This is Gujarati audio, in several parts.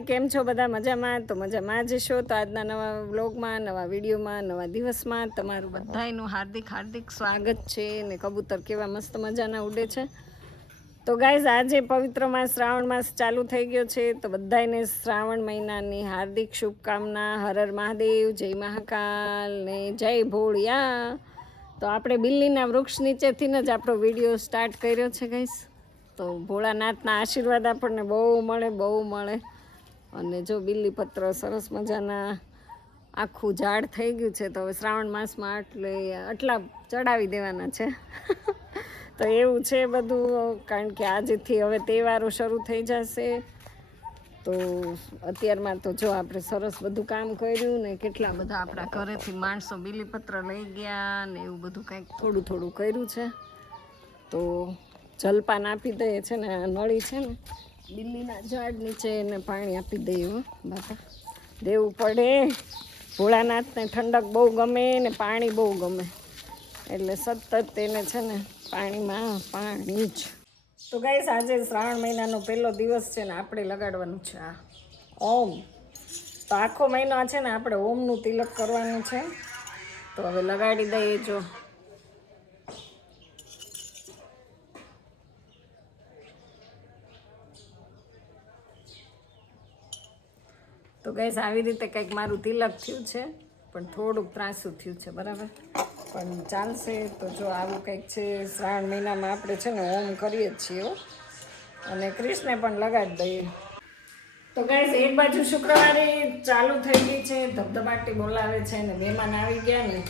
કેમ છો બધા? મજામાં? તો મજામાં જ છો? તો આજના નવા વ્લોગમાં, નવા વિડીયોમાં, નવા દિવસમાં તમારું બધાયનું હાર્દિક હાર્દિક સ્વાગત છે ને કબૂતર કેવા મસ્ત મજાના ઉડે છે. તો ગાઈઝ આજે પવિત્ર માસ, શ્રાવણ માસ ચાલુ થઈ ગયો છે. તો બધાયને શ્રાવણ મહિનાની હાર્દિક શુભકામના. હર હર મહાદેવ, જય મહાકાલ ને જય ભોળિયા. તો આપણે બિલ્લીના વૃક્ષ નીચેથી જ આપણો વીડિયો સ્ટાર્ટ કર્યો છે ગાઈઝ તો ભોળાનાથના આશીર્વાદ આપણને બહુ મળે બહુ મળે. અને જો બિલીપત્ર સરસ મજાના આખું ઝાડ થઈ ગયું છે, તો હવે શ્રાવણ માસમાં એટલે આટલા ચડાવી દેવાના છે. તો એવું છે બધું, કારણ કે આજથી હવે તહેવારો શરૂ થઈ જશે. તો અત્યારમાં તો જો આપણે સરસ બધું કામ કર્યું ને કેટલા બધા આપણા ઘરેથી માણસો બિલીપત્ર લઈ ગયા ને એવું બધું કંઈક થોડું થોડું કર્યું છે. તો જલપાન આપી દઈએ છે ને નળી છે ને બિલ્લીના ઝાડ નીચે એને પાણી આપી દઈએ બાપા. દેવું પડે. ભોળાનાથને ઠંડક બહુ ગમે ને પાણી બહુ ગમે. એટલે સતત તેને છે ને પાણીમાં પાણી જ. તો ગાઈસ, આજે શ્રાવણ મહિનાનો પહેલો દિવસ છે ને આપણે લગાડવાનું છે આ ઓમ. તો આખો મહિનો છે ને આપણે ઓમનું તિલક કરવાનું છે. તો હવે લગાડી દઈએ જો. તો ગેસ આવી રીતે કંઈક મારું તિલક થયું છે, પણ થોડુંક ત્રાસું થયું છે, બરાબર? પણ ચાલશે તો જો આવું કંઈક છે, શ્રાવણ મહિનામાં આપણે છે ને ઓમ કરીએ જ છીએ. અને કૃષ્ણે પણ લગાડી દઈએ. તો ગાઈસ એક બાજુ શુક્રવારે ચાલુ થઈ ગઈ છે, ધબધબાટી બોલાવે છે ને મહેમાન આવી ગયા ને,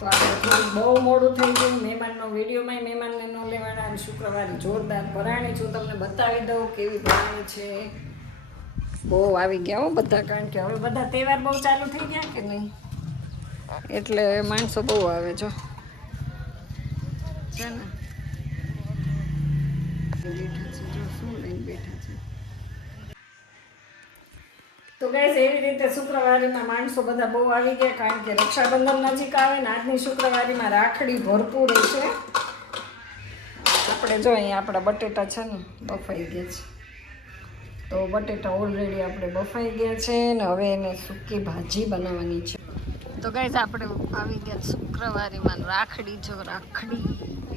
તો આપણે થોડું બહુ મોડું થઈ ગયું. મહેમાનનો વિડીયોમાં મહેમાનને ન લેવાના શુક્રવારે જોરદાર ભરાણી છું તમને બતાવી દઉં કેવી ભરાણી છે. બહુ આવી ગયા હો બધા, કારણ કે હવે બધા તહેવાર બહુ ચાલુ થઈ ગયા કે નહીં? એટલે માણસો બહુ આવે જો. છે ને? તો ગાઈસ એવી રીતે શુક્રવારીમાં માણસો બધા બહુ આવી ગયા, કારણ કે રક્ષાબંધન નજીક આવે ને, આજની શુક્રવારીમાં રાખડી ભરપૂર છે આપણે જો અહીંયા આપણા બટેટા છે ને, બફાઈ ગયા છે. તો બટેટા ઓલરેડી આપણે બફાઈ ગયા છે ને હવે એને સૂકી ભાજી બનાવવાની છે. તો કઈ આપણે આવી ગયા શુક્રવારીમાં રાખડી જો રાખડી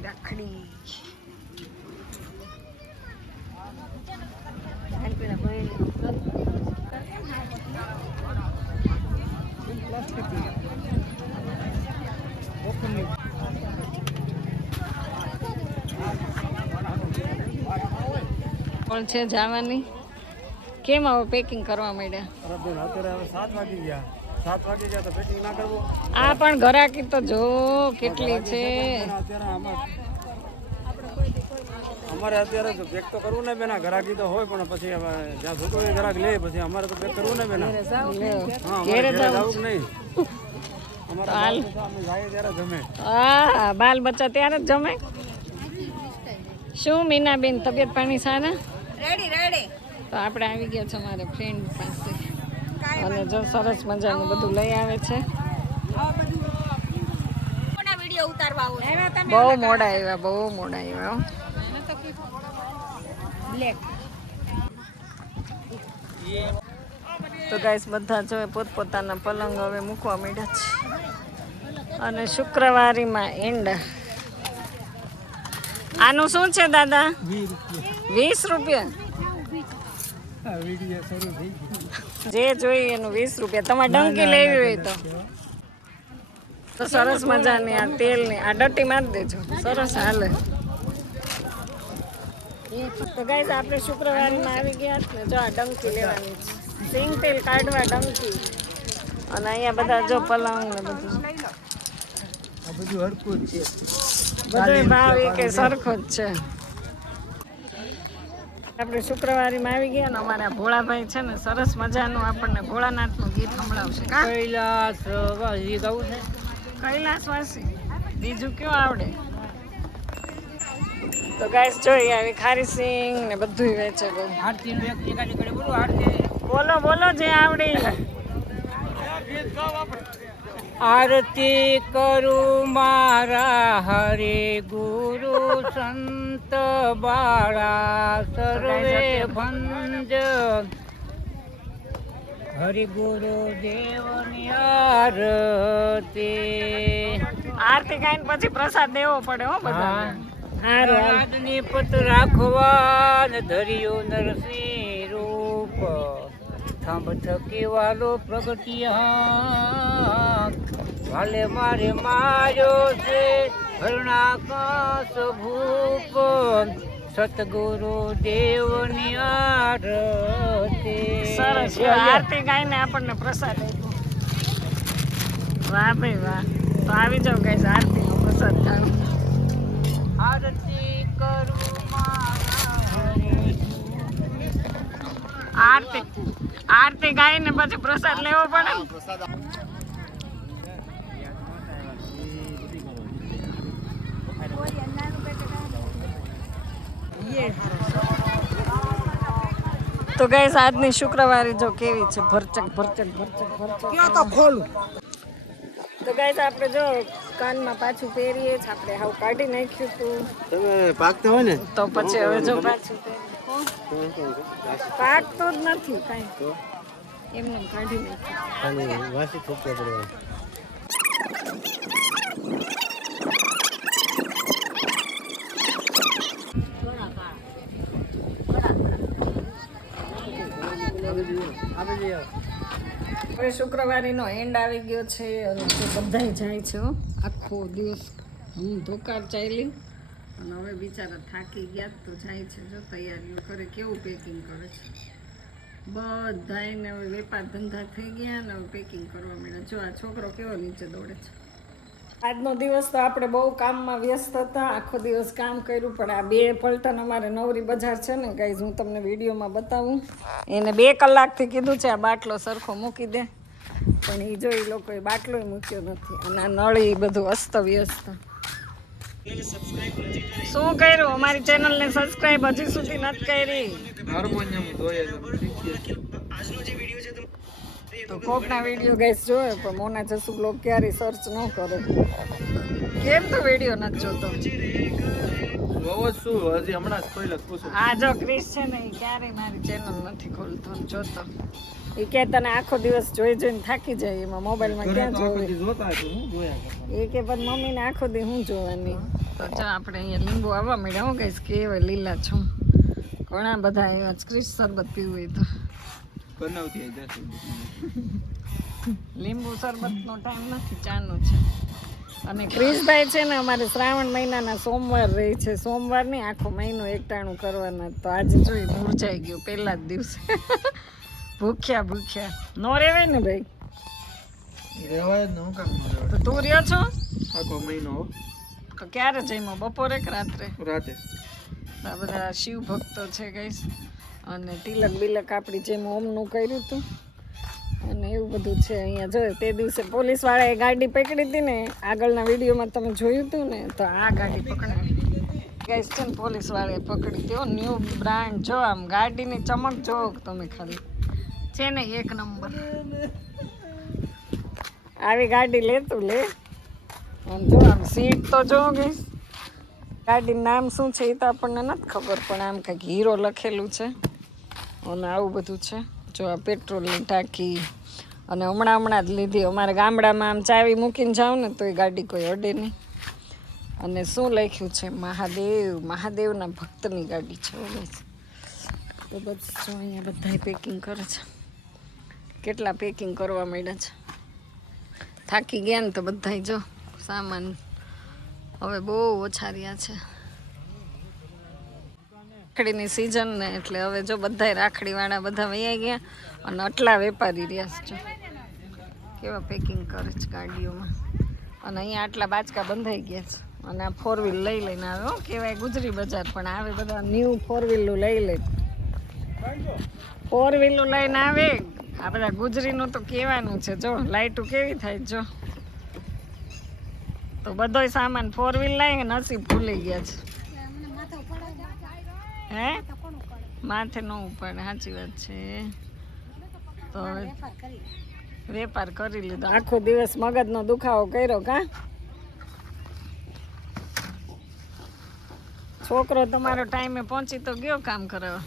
રાખડી. પણ છે જવાની? કેમ હવે પેકિંગ કરવા માંડ્યા? બેન અત્યારે હવે સાત વાગી ગયા. સાત વાગી ગયા તો પેકિંગ ના કરવું. આ પણ ઘરાકી તો જો કેટલી છે. અત્યારે અમારે અત્યારે તો પેક તો કરવું ને બેના ઘરાકી તો હોય પણ પછી હવે જ્યાં છોકરો ઘરાક લે પછી અમારે તો પેક કરવું ને બેના. હા ઘેરે જવું નહીં? બાલ બચ્ચા ત્યારે જ જમે? શું મીનાબેન તબિયત પાણી સારા? રેડી રેડી તો આપણે આવી ગયા છે મારા ફ્રેન્ડ પાસે. અને જો સરસ મજાનું બધું લઈ આવે છે. બહુ મોડા આવ્યા બહુ મોડા આવ્યા તો ગાઈસ બધા જો પોતપોતાના પલંગ હવે મૂકવા માંડ્યા છે. અને શુક્રવારીમાં એન્ડ આનું શું છે દાદા? વીસ રૂપિયા? જે જોઈએ એનું વીસ રૂપિયા. તમારે ડંકી લેવી હોય તો. તો સરસ મજાની આ તેલની આ ડટ્ટી મારી દેજો. સરસ હાલે. તો ગાઈસ આપણે શુક્રવારમાં આવી ગયા ને જો આ ડંકી લેવાની છે. સિંગ તેલ કાઢવા ડંકી. અને અહીંયા બધા જો પલંગ ને બધું. આ બધું હરકું જ છે. બધો ભાવ એ કે સરખો જ છે. આપણે શુક્રવારીમાં આવી ગયા ને અમારા ભોળાભાઈ છે ને સરસ મજાનું આપણને ભોળાનાથનું ગીત સંભળાવશે. કૈલાસ વાસી ગાવું છે? કૈલાસવાસી. બીજું કયો આવડે? તો ગાઈસ જોઈ આવી ખારી સિંગ ને બધું વેચે બહુ. આરતી નું એક એકાદી કડે બોલો આરતી. બોલો બોલો જે આવડે. આરતી કરું મારા હરે ગુરુ સંત. બાળા સર્વે ભંજ. હરિ ગુરુ દેવની આરતી. આરતી ગાઈને પછી પ્રસાદ દેવો પડે હો બધા. રાજની પત રાખવા ને ધર્યું નરસિંહ રૂપ. થંભ થકી વાલો પ્રગટિયા ભલે મારે માર્યો છે. હરણાકાશ ભૂપ સતગુરુ દેવની આરતી. સરસ. આરતી ગાઈને આપણને પ્રસાદ આપ્યો. વાહ ભાઈ વાહ. તો આવી જાવ ગાઈસ આરતીનો પ્રસાદ ખાવ. આરતી કરું આરતી આરતી ગાઈને પછી પ્રસાદ લેવો પડે તો ગાઈસ આજની શુક્રવારે જો કેવી છે ભરચક ભરચક ભરચક ભરચક. ક્યાં તો ખોલું? તો ગાઈસ આપણે જો કાનમાં પાછું પહેરીએ છે આપણે હાવ કાઢી નાખ્યું હતું. તમે પાકતા હોય ને? તો પછી હવે જો પાછું પાક તો જ નથી કાંઈ. એમને એમ કાઢી નાખ્યું. વાસી થૂકવા પડે. હવે શુક્રવારીનો એન્ડ આવી ગયો છે. અને જો બધાય જાય છે. આખો દિવસ હું ધોકાર ચાલી અને હવે બિચારા થાકી ગયા તો જાય છે જો તૈયારીઓ કરે, કેવું પેકિંગ કરે છે. બધાયને હવે વેપાર ધંધા થઈ ગયા ને હવે પેકિંગ કરવા માંડ્યા જો આ છોકરો કેવો નીચે દોડે છે. આજનો દિવસ તો આપણે બહુ કામમાં વ્યસ્ત હતા. આખો દિવસ કામ કર્યું, પણ આ બે પલટન અમારે નવરી બજાર છે ને, ગાઈઝ, હું તમને વિડીયોમાં બતાવું. એને બે કલાકથી કીધું છે, આ બાટલો સરખો મૂકી દે. પણ એ જોઈ લોકોએ બાટલો મૂક્યો નથી. અને આ નળી બધું અસ્ત વ્યસ્ત. શું કર્યું? અમારી ચેનલને સબસ્ક્રાઇબ હજી સુધી નથી કરી. તો કોકના વીડિયો ગેસ જોયો પણ મોના જસુ બ્લોગ ક્યારેય સર્ચ ન કરે. કેમ તો વીડિયો નથી જોતો? બહુ જ શું હજી હમણાં કોઈ લખું છું આ જો ક્રિસ છે ને એ ક્યારેય મારી ચેનલ નથી ખોલતો જોતો. એ કે તને આખો દિવસ જોઈ જોઈને થાકી જાય એમાં મોબાઈલમાં ક્યાં જોવે? જોતા હતું હું જોયા એ કે પણ મમ્મીને આખો દી હું જોવાની? તો ચા આપણે અહીંયા લીંબુ આવવા મળ્યા હું કહીશ કે એવા લીલા છું. ઘણા બધા એવા જ ક્રિસ શરબત પીવું હોય તો. બનાવતી જશે લીંબુ શરબતનો ટાઈમ નથી ચાનો છે. અને ક્રિશભાઈ છે ને અમારે શ્રાવણ મહિનાના સોમવાર રહે છે. સોમવાર નહીં આખો મહિનો એકટાણું કરવાના. તો આજે જોઈ મુરઝાઈ ગયું પહેલા જ દિવસે. ભૂખ્યા ભૂખ્યા. નો રહેવાય ને ભાઈ? રહેવાય ને હું કામ તો તું રહ્યો છો? આખો મહિનો તો ક્યારે જઈમો બપોરે કે રાત્રે? રાતે. આ બધા શિવ ભક્તો છે ગઈશ અને તિલક બિલક આપણી જેમ ઓમનું કર્યું હતું. અને એવું બધું છે અહીંયા. જો તે દિવસે પોલીસવાળાએ ગાડી પકડી હતી ને, આગળના વિડીયોમાં તમે જોયું હતું ને, તો આ ગાડી પકડાવી ગઈશ છે ને, પોલીસવાળાએ પકડી હતી. ન્યૂ બ્રાન્ડ જો આમ ગાડીની ચમક જો તમે ખાલી. છે ને, એક નંબર. આવી ગાડી લેતું લે. અને જો આમ સીટ તો જો ગઈશ ગાડીનું નામ શું છે એ તો આપણને નથી ખબર, પણ આમ કંઈક હીરો લખેલું છે. અને આવું બધું છે. જો આ પેટ્રોલની ટાંકી અને હમણાં હમણાં જ લીધી. અમારા ગામડામાં આમ ચાવી મૂકીને જાઉં ને તો એ ગાડી કોઈ અડે નહીં. અને શું લખ્યું છે? મહાદેવ, મહાદેવના ભક્તની ગાડી છે. તો બસ જો અહીંયા બધા પેકિંગ કરે છે. કેટલા પેકિંગ કરવા માંડ્યા છે? થાકી ગયા ને તો બધા જો સામાન હવે બહુ ઓછા રહ્યા છે. રાખડીની સિઝન ને એટલે હવે જો બધાય રાખડીવાળા બધા વૈયા ગયા અને આટલા વેપારી રહ્યા છે કેવા પેકિંગ કરે છે ગાડીઓમાં. અને અહીંયા આટલા બાચકા બંધાઈ ગયા છે. અને આ ફોર વ્હીલ લઈ લઈને આવે. હો, કહેવાય ગુજરી બજાર, પણ આવે બધા ન્યૂ ફોર વ્હીલું લઈ લે ફોર વ્હીલું લઈને આવે. આ બધા ગુજરીનું તો કહેવાનું છે. જો લાઇટું કેવી થાય જો. તો બધોય સામાન ફોર વ્હીલ લઈ નસીબ ભૂલી ગયા છે. હે? માથે ન ઉપાડે, સાચી વાત છે. તો વેપાર કરી લીધો. આખો દિવસ મગજનો દુખાવો કર્યો કા? છોકરો તમારો ટાઈમે પહોંચી તો ગયો કામ કરવા?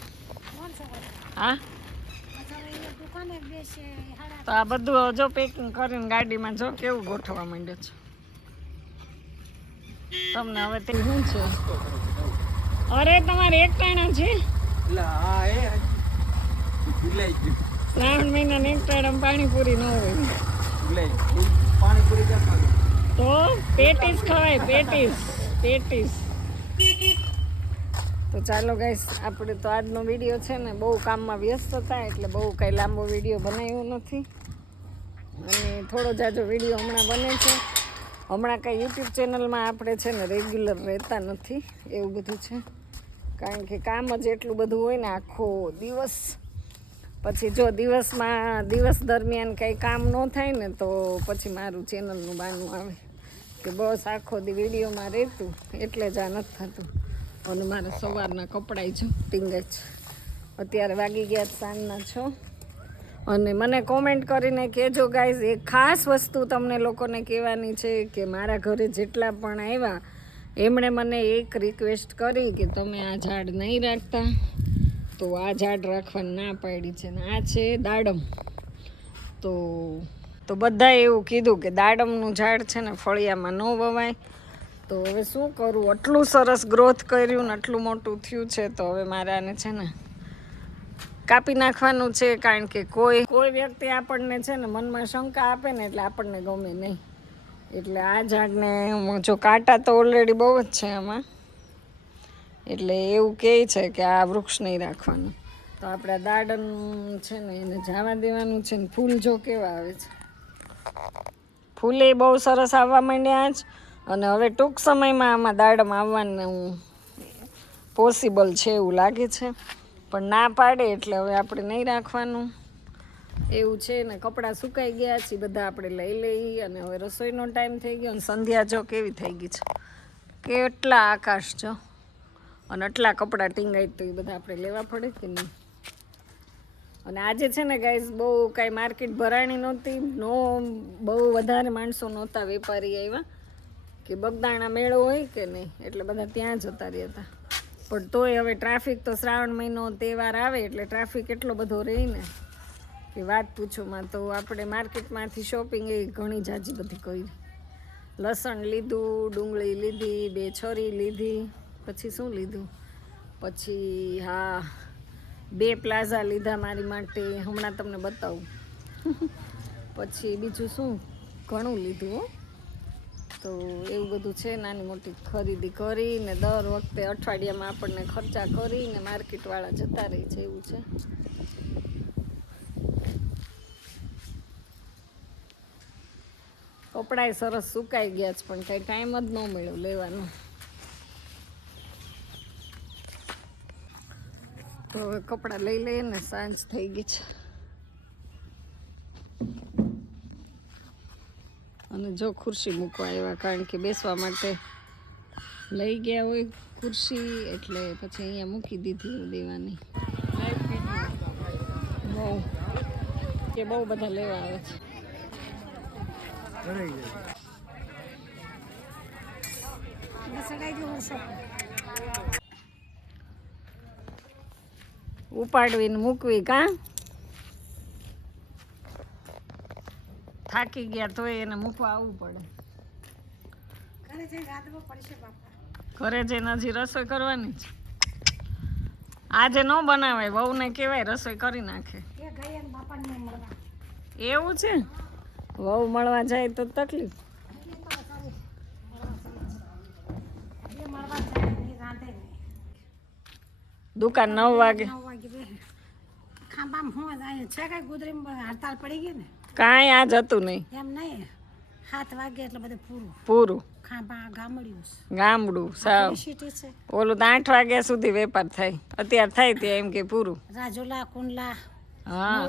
હા? તો આ બધું જો પેકિંગ કરીને ગાડીમાં જો કેવું ગોઠવા માંડે છે. તમને હવે તે શું છે? અરે તમારે એક ટાણા છે? શ્રાવણ મહિના એક ટાણામાં પાણીપુરી ન હોય. તો પેટીસ ખવાય પેટીસ પેટીસ. તો ચાલો ગાઈસ આપણે તો આજનો વીડિયો છે ને બહુ કામમાં વ્યસ્ત હતા એટલે બહુ કાંઈ લાંબો વીડિયો બનાવ્યો નથી. અને થોડો જાજો વીડિયો હમણાં બને છે. હમણાં કાંઈ યુટ્યુબ ચેનલમાં આપણે છે ને રેગ્યુલર રહેતા નથી એવું બધું છે. કારણ કે કામ જ એટલું બધું હોય ને આખો દિવસ. પછી જો દિવસમાં દિવસ દરમિયાન કંઈ કામ ન થાય ને તો પછી મારું ચેનલનું બાનું આવે. કે બસ આખો દી વિડીયોમાં રહેતું એટલે જ આ નથી થતું. અને મારે સવારના કપડાં જો ટીંગે જ. અત્યારે વાગી ગયા સાંજના છો. અને મને કોમેન્ટ કરીને કહેજો ગાઈઝ એક ખાસ વસ્તુ તમને લોકોને કહેવાની છે કે મારા ઘરે જેટલા પણ આવ્યા એમણે મને એક રિક્વેસ્ટ કરી કે તમે આ ઝાડ નહીં રાખતા. તો આ ઝાડ રાખવાની ના પાડી છે ને આ છે દાડમ. તો તો બધાએ એવું કીધું કે દાડમનું ઝાડ છે ને ફળિયામાં ન વવાય. તો હવે શું કરું? આટલું સરસ ગ્રોથ કર્યું ને આટલું મોટું થયું છે, તો હવે મારે આને છે ને કાપી નાખવાનું છે, કારણ કે કોઈ કોઈ વ્યક્તિ આપણને છે ને મનમાં શંકા આપે ને એટલે આપણને ગમે નહીં. એટલે આ ઝાડને જો કાંટા તો ઓલરેડી બહુ જ છે આમાં. એટલે એવું કહે છે કે આ વૃક્ષ નહીં રાખવાનું. તો આપણા દાડન છે ને એને જવા દેવાનું છે ને ફૂલ જો કેવા આવે છે. ફૂલે બહુ સરસ આવવા માંડ્યા જ. અને હવે ટૂંક સમયમાં આમાં દાડમ આવવાનું પોસિબલ છે એવું લાગે છે. પણ ના પાડે એટલે હવે આપણે નહીં રાખવાનું. એવું છે ને, કપડાં સુકાઈ ગયા છે, બધા આપણે લઈ લઈ અને હવે રસોઈનો ટાઈમ થઈ ગયો અને સંધ્યા જો કેવી થઈ ગઈ છે. કેટલા આકાશ જો. અને આટલા કપડાં ટીંગાય તો એ બધા આપણે લેવા પડે કે નહીં. અને આજે છે ને ગાઈઝ બહુ કાંઈ માર્કેટ ભરાણી નહોતી, નો, બહુ વધારે માણસો નહોતા વેપારી આવ્યા કે બગદાણા મેળો હોય કે નહીં, એટલે બધા ત્યાં જતા રહ્યા હતા. પણ તોય હવે ટ્રાફિક તો શ્રાવણ મહિનો તહેવાર આવે એટલે ટ્રાફિક એટલો બધો રહી ને. કે વાત પૂછોમાં તો આપણે માર્કેટમાંથી શોપિંગ એ ઘણી જાજી બધી કરી. લસણ લીધું, ડુંગળી લીધી, બે છરી લીધી, પછી શું લીધું? પછી હા, બે પ્લાઝા લીધા મારી માટે, હમણાં તમને બતાવું. પછી બીજું શું? ઘણું લીધું તો એવું બધું છે, નાની મોટી ખરીદી કરીને દર વખતે અઠવાડિયામાં આપણને ખર્ચા કરીને માર્કેટવાળા જતા રહે છે, એવું છે. કપડાય સરસ સુકાઈ ગયા છે પણ કાંઈ ટાઈમ જ ન મળ્યો લેવાનો. તો હવે કપડાં લઈ લઈએ ને સાંજ થઈ ગઈ છે. અને જો ખુરશી મૂકવા આવ્યા કારણ કે બેસવા માટે લઈ ગયા હોય ખુરશી એટલે પછી અહીંયા મૂકી દીધી દેવાની. બહુ. કે બહુ બધા લેવા આવે છે. ભરાઈ ગયું ઉપાડવીને મૂકવી કા? થાકી ગયા તોય એને મૂકવા આવવું પડે. ઘરે જઈને હજી રસોઈ કરવાની છે. આજે ન બનાવાય વહુને કહેવાય રસોઈ કરી નાખે. એવું છે? વહુ મળવા જાય તો તકલીફ. દુકાન નવ વાગે. કઈ ગુદરીમાં હડતાલ પડી ગઈ ને? કાંઈ આજ હતું નહીં. એમ નહીં. સાત વાગે એટલે બધું પૂરું. પૂરું. ગામડું સાવ. ઓલું તો આઠ વાગ્યા સુધી વેપાર થાય. અત્યારે થાય ત્યાં એમ કે પૂરું. રાજુલા કુંડલા હા.